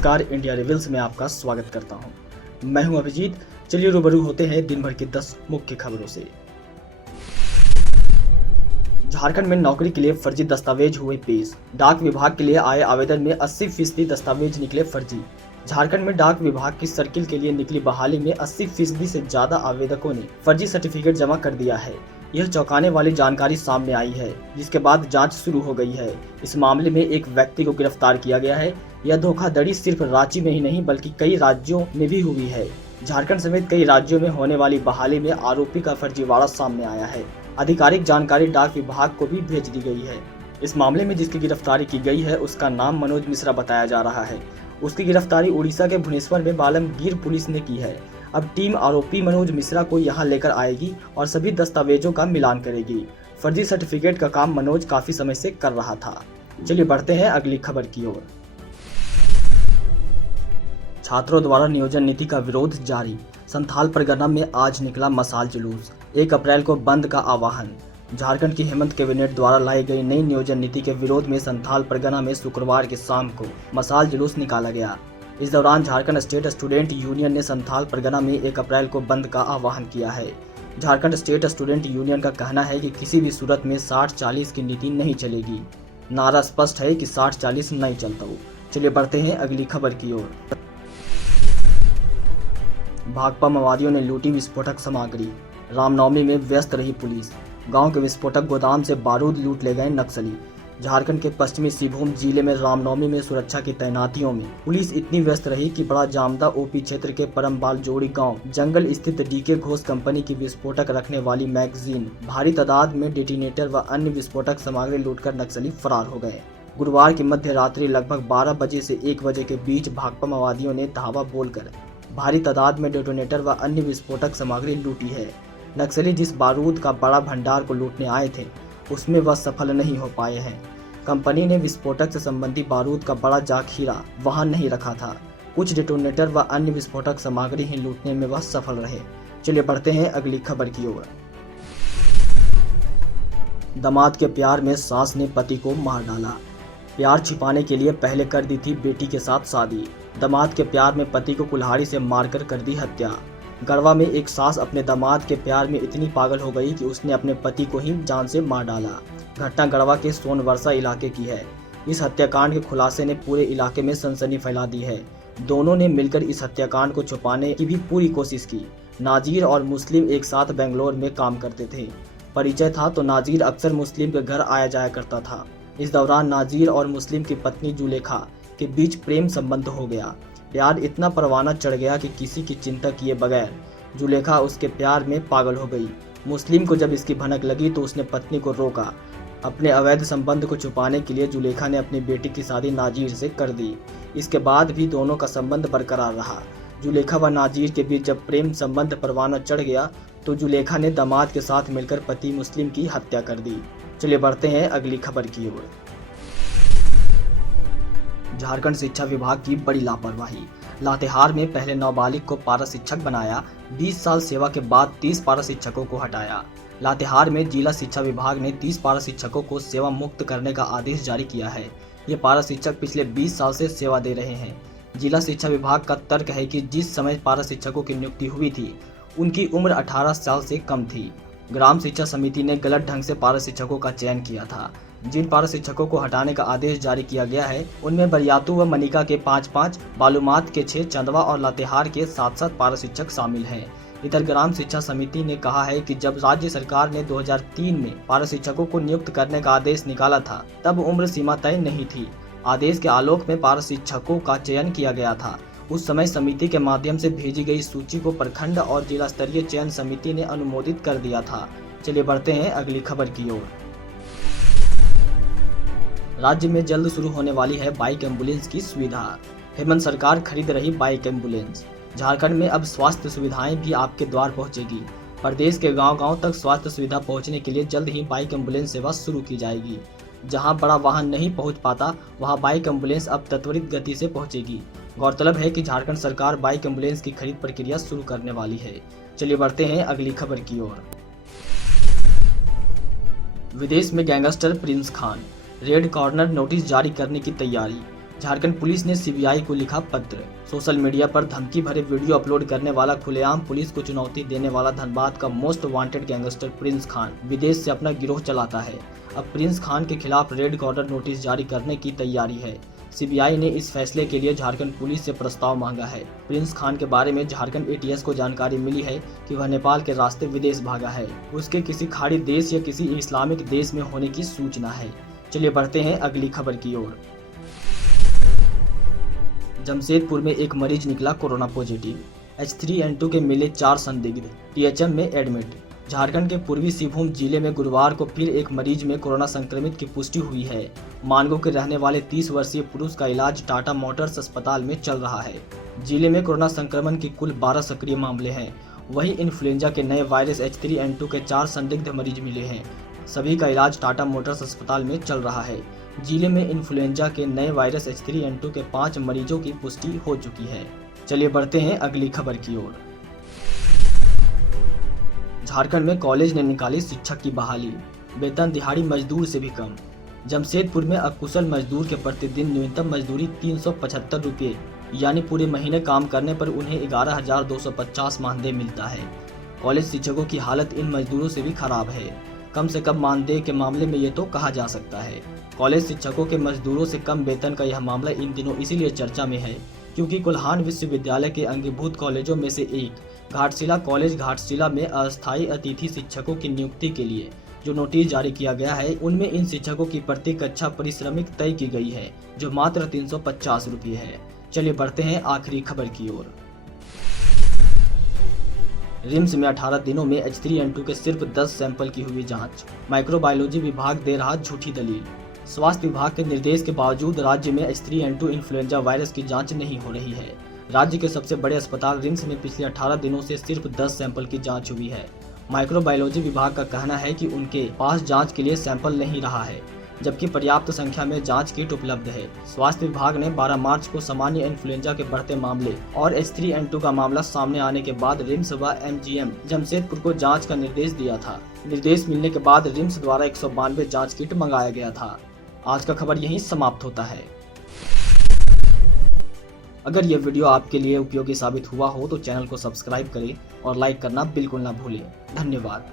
नमस्कार, India reveals में आपका स्वागत करता हूं। मैं हूं अभिजीत। चलिए रूबरू होते हैं दिन भर की 10 मुख्य खबरों से। झारखंड में नौकरी के लिए फर्जी दस्तावेज हुए पेश। डाक विभाग के लिए आए आवेदन में 80% दस्तावेज निकले फर्जी। झारखंड में डाक विभाग की सर्किल के लिए निकली बहाली में 80% से ज्यादा आवेदकों ने फर्जी सर्टिफिकेट जमा कर दिया है। यह चौंकाने वाली जानकारी सामने आई है, जिसके बाद जांच शुरू हो गई है। इस मामले में एक व्यक्ति को गिरफ्तार किया गया है। यह धोखाधड़ी सिर्फ रांची में ही नहीं बल्कि कई राज्यों में भी हुई है। झारखंड समेत कई राज्यों में होने वाली बहाली में आरोपी का फर्जीवाड़ा सामने आया है। आधिकारिक जानकारी डाक विभाग को भी भेज दी गई है। इस मामले में जिसकी गिरफ्तारी की गई है उसका नाम मनोज मिश्रा बताया जा रहा है। उसकी गिरफ्तारी उड़ीसा के भुवनेश्वर में बालमगीर पुलिस ने की है। अब टीम आरोपी मनोज मिश्रा को यहां लेकर आएगी और सभी दस्तावेजों का मिलान करेगी। फर्जी सर्टिफिकेट का काम मनोज काफी समय से कर रहा था। चलिए बढ़ते हैं अगली खबर की ओर। छात्रों द्वारा नियोजन नीति का विरोध जारी। संथाल परगना में आज निकला मशाल जुलूस। 1 अप्रैल को बंद का आह्वान। झारखंड की हेमंत कैबिनेट द्वारा लाई गई नई नियोजन नीति के विरोध में संथाल परगना में शुक्रवार की शाम को मशाल जुलूस निकाला गया। इस दौरान झारखंड स्टेट स्टूडेंट यूनियन ने संथाल परगना में 1 अप्रैल को बंद का आह्वान किया है। झारखंड स्टेट स्टूडेंट यूनियन का कहना है कि किसी भी सूरत में 60-40 की नीति नहीं चलेगी। नारा स्पष्ट है कि 60-40 नहीं चलता। चलिए बढ़ते हैं अगली खबर की ओर। भाकपा माओवादियों ने लूटी विस्फोटक सामग्री। रामनवमी में व्यस्त रही पुलिस। गांव के विस्फोटक गोदाम से बारूद लूट ले गए नक्सली। झारखंड के पश्चिमी सिंहभूम जिले में रामनवमी में सुरक्षा की तैनातियों में पुलिस इतनी व्यस्त रही कि बड़ा जामदा ओपी क्षेत्र के परमबाल जोड़ी गांव जंगल स्थित डीके घोष कंपनी की विस्फोटक रखने वाली मैगजीन, भारी तादाद में डेटिनेटर व अन्य विस्फोटक सामग्री लूटकर नक्सली फरार हो गए। गुरुवार की मध्य रात्रि लगभग 12 बजे से 1 बजे के बीच भाकपा माओवादियों ने धावा बोलकर भारी तादाद में डेटोनेटर व अन्य विस्फोटक सामग्री लूटी है। नक्सली जिस बारूद का बड़ा भंडार को लूटने आए थे उसमें वह सफल नहीं हो पाए हैं। कंपनी ने विस्फोटक से संबंधी बारूद का बड़ा जाखीरा वहां नहीं रखा था। कुछ डेटोनेटर व अन्य विस्फोटक सामग्री ही लूटने में वह सफल रहे। चलिए बढ़ते हैं अगली खबर की ओर। दामाद के प्यार में सास ने पति को मार डाला। प्यार छिपाने के लिए पहले कर दी थी बेटी के साथ शादी। दामाद के प्यार में पति को कुल्हाड़ी से मारकर कर दी हत्या। गढ़वा में एक सास अपने दामाद के प्यार में इतनी पागल हो गई कि उसने अपने पति को ही जान से मार डाला। घटना गढ़वा के सोनवर्षा इलाके की है। इस हत्याकांड के खुलासे ने पूरे इलाके में सनसनी फैला दी है। दोनों ने मिलकर इस हत्याकांड को छुपाने की भी पूरी कोशिश की। नाजीर और मुस्लिम एक साथ बेंगलोर में काम करते थे। परिचय था तो नाजीर अक्सर मुस्लिम के घर आया जाया करता था। इस दौरान नाजीर और मुस्लिम की पत्नी जुलेखा के बीच प्रेम संबंध हो गया। प्यार इतना परवाना चढ़ गया कि किसी की चिंता किए बगैर जुलेखा उसके प्यार में पागल हो गई। मुस्लिम को जब इसकी भनक लगी तो उसने पत्नी को रोका। अपने अवैध संबंध को छुपाने के लिए जुलेखा ने अपनी बेटी की शादी नाजीर से कर दी। इसके बाद भी दोनों का संबंध बरकरार रहा। जुलेखा व नाजीर के बीच जब प्रेम संबंध परवाना चढ़ गया तो जुलेखा ने दामाद के साथ मिलकर पति मुस्लिम की हत्या कर दी। चलिए बढ़ते हैं अगली खबर की ओर। झारखंड शिक्षा विभाग की बड़ी लापरवाही। लातेहार में पहले नाबालिग को पारा शिक्षक बनाया। 20 साल सेवा के बाद 30 पारा शिक्षकों को हटाया। लातेहार में जिला शिक्षा विभाग ने 30 पारा शिक्षकों को सेवा मुक्त करने का आदेश जारी किया है। ये पारा शिक्षक पिछले 20 साल से सेवा दे रहे हैं। जिला शिक्षा विभाग का तर्क है कि जिस समय पारा शिक्षकों की नियुक्ति हुई थी उनकी उम्र 18 साल से कम थी। ग्राम शिक्षा समिति ने गलत ढंग से पारा शिक्षकों का चयन किया था। जिन पारा शिक्षकों को हटाने का आदेश जारी किया गया है उनमें बरियातू व मनिका के 5-5, बालूमात के 6, चंदवा और लातेहार के 7-7 पारा शिक्षक शामिल हैं। इधर ग्राम शिक्षा समिति ने कहा है कि जब राज्य सरकार ने 2003 में पारा शिक्षकों को नियुक्त करने का आदेश निकाला था तब उम्र सीमा तय नहीं थी। आदेश के आलोक में पारा शिक्षकों का चयन किया गया था। उस समय समिति के माध्यम से भेजी गई सूची को प्रखंड और जिला स्तरीय चयन समिति ने अनुमोदित कर दिया था। चलिए बढ़ते हैं अगली खबर की ओर। राज्य में जल्द शुरू होने वाली है बाइक एम्बुलेंस की सुविधा। हेमंत सरकार खरीद रही बाइक एम्बुलेंस। झारखंड में अब स्वास्थ्य सुविधाएं भी आपके द्वार पहुंचेगी। प्रदेश के गांव-गांव तक स्वास्थ्य सुविधा पहुंचने के लिए जल्द ही बाइक एम्बुलेंस सेवा शुरू की जाएगी। जहां बड़ा वाहन नहीं पहुंच पाता वहां बाइक एम्बुलेंस अब त्वरित गति से पहुंचेगी। गौरतलब है कि झारखंड सरकार बाइक एम्बुलेंस की खरीद प्रक्रिया शुरू करने वाली है। चलिए बढ़ते हैं अगली खबर की ओर। विदेश में gangster Prince Khan. Red corner notice जारी करने की तैयारी। झारखंड पुलिस ने सीबीआई को लिखा पत्र। सोशल मीडिया पर धमकी भरे वीडियो अपलोड करने वाला, खुलेआम पुलिस को चुनौती देने वाला धनबाद का most wanted gangster Prince Khan विदेश से अपना गिरोह चलाता है। अब प्रिंस खान के खिलाफ रेड कॉर्नर नोटिस जारी करने की तैयारी है। सीबीआई ने इस फैसले के लिए झारखंड पुलिस से प्रस्ताव मांगा है। प्रिंस खान के बारे में झारखंड एटीएस को जानकारी मिली है कि वह नेपाल के रास्ते विदेश भागा है। उसके किसी खाड़ी देश या किसी इस्लामिक देश में होने की सूचना है। चलिए बढ़ते हैं अगली खबर की ओर। जमशेदपुर में एक मरीज निकला कोरोना पॉजिटिव। H3N2 के मिले 4 संदिग्ध THM में एडमिट। झारखंड के पूर्वी सिंहभूम जिले में गुरुवार को फिर एक मरीज में कोरोना संक्रमित की पुष्टि हुई है। मानगो के रहने वाले 30 वर्षीय पुरुष का इलाज टाटा मोटर्स अस्पताल में चल रहा है। जिले में कोरोना संक्रमण के कुल 12 सक्रिय मामले हैं। वहीं इन्फ्लुएंजा के नए वायरस H3N2 के 4 संदिग्ध मरीज मिले हैं। सभी का इलाज टाटा मोटर्स अस्पताल में चल रहा है। जिले में इन्फ्लुएंजा के नए वायरस H3N2 के 5 मरीजों की पुष्टि हो चुकी है। चलिए बढ़ते हैं अगली खबर की ओर। झारखंड में कॉलेज ने निकाली शिक्षक की बहाली, वेतन दिहाड़ी मजदूर से भी कम। जमशेदपुर में अकुशल मजदूर के प्रतिदिन न्यूनतम मजदूरी 375 रुपये यानी पूरे महीने काम करने पर उन्हें 11,250 मानदेय मिलता है। कॉलेज शिक्षकों की हालत इन मजदूरों से भी खराब है। कम से कम मानदेय के मामले में ये तो कहा जा सकता है। कॉलेज शिक्षकों के मजदूरों से कम वेतन का यह मामला इन दिनों इसीलिए चर्चा में है क्योंकि कोल्हान विश्वविद्यालय के अंगीभूत कॉलेजों में से एक घाटशिला कॉलेज घाटशिला में अस्थायी अतिथि शिक्षकों की नियुक्ति के लिए जो नोटिस जारी किया गया है, उनमें इन शिक्षकों की प्रति कक्षा परिश्रमिक तय की गई है जो मात्र 350 रुपये है। चलिए बढ़ते हैं आखिरी खबर की ओर। रिम्स में 18 दिनों में H3N2 के सिर्फ 10 सैंपल की हुई जांच। माइक्रोबायोलॉजी विभाग दे रहा झूठी दलील। स्वास्थ्य विभाग के निर्देश के बावजूद राज्य में H3N2 इन्फ्लुएंजा वायरस की जांच नहीं हो रही है। राज्य के सबसे बड़े अस्पताल रिम्स में पिछले 18 दिनों से सिर्फ 10 सैंपल की जांच हुई है। माइक्रोबायोलॉजी विभाग का कहना है कि उनके पास जांच के लिए सैंपल नहीं रहा है, जबकि पर्याप्त संख्या में जांच किट उपलब्ध है। स्वास्थ्य विभाग ने 12 मार्च को सामान्य इन्फ्लुएंजा के बढ़ते मामले और H3N2 का मामला सामने आने के बाद रिम्स व MGM जमशेदपुर को जांच का निर्देश दिया था। निर्देश मिलने के बाद रिम्स द्वारा 192 जांच किट मंगाया गया था। आज का खबर यहीं समाप्त होता है। अगर यह वीडियो आपके लिए उपयोगी साबित हुआ हो तो चैनल को सब्सक्राइब करें और लाइक करना बिल्कुल ना भूलें। धन्यवाद।